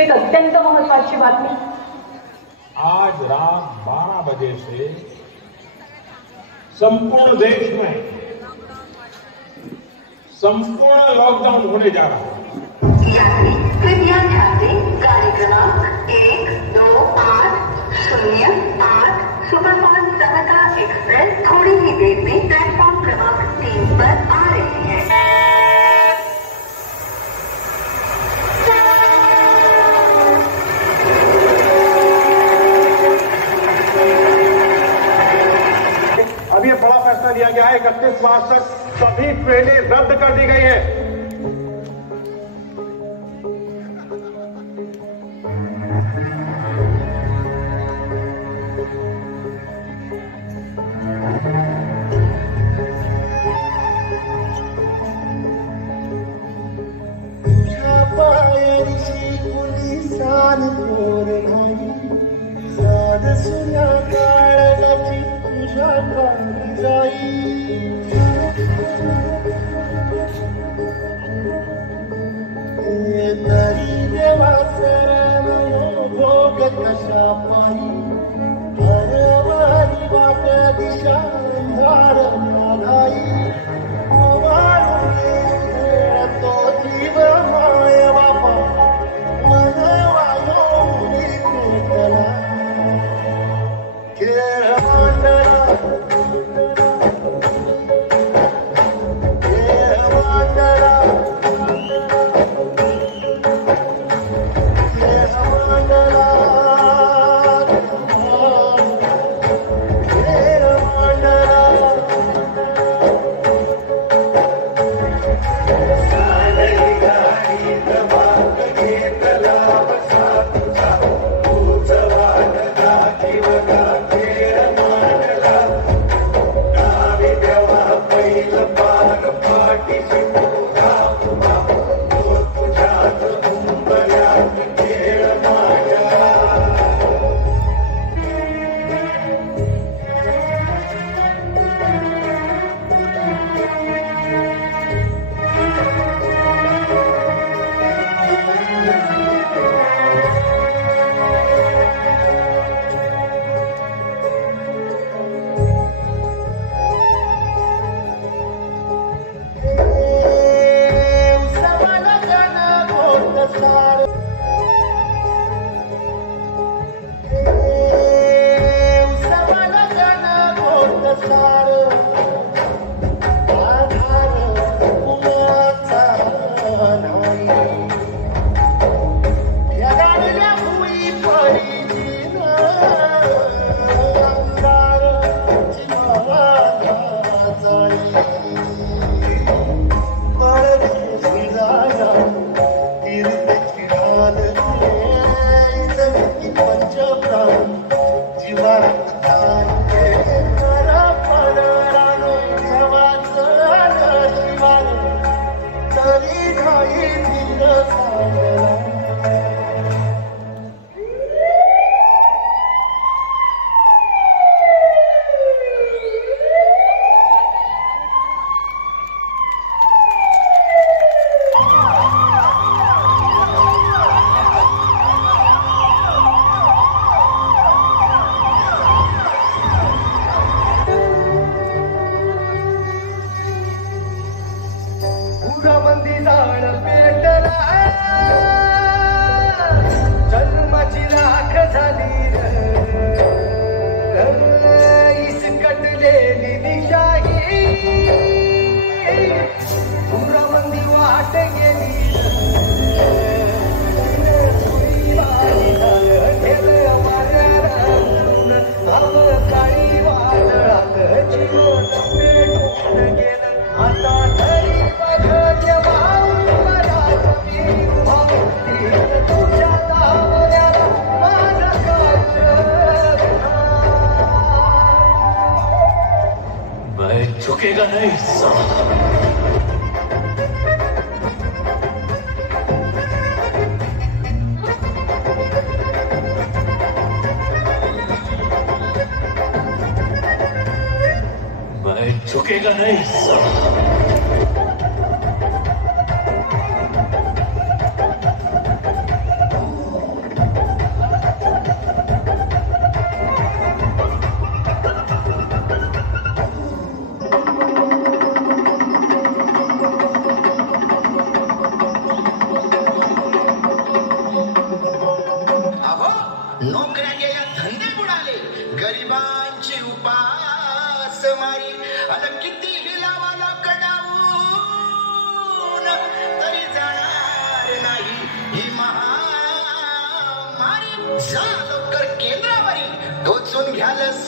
एक अत्यंत महत्वाची बातमी। आज रात 12 बजे से संपूर्ण देश में संपूर्ण लॉकडाउन होने जा रहा है। यात्री कृपया ध्यान दें, गाड़ी क्रमांक 1280 सुपरफास्ट समता एक्सप्रेस थोड़ी ही देर में प्लेटफॉर्म क्रमांक 3 पर आ रही है। अब ये बड़ा फैसला लिया गया है, 31 मार्च तक सभी ट्रेनें रद्द कर दी गई है। झुकेगा नहीं मैं झुकेगा नहीं आणि कितीही लावा लॉकडाऊन तरी जाणार नाही ही महामारी. जा लवकर केंद्रावरी टोचून घ्यालस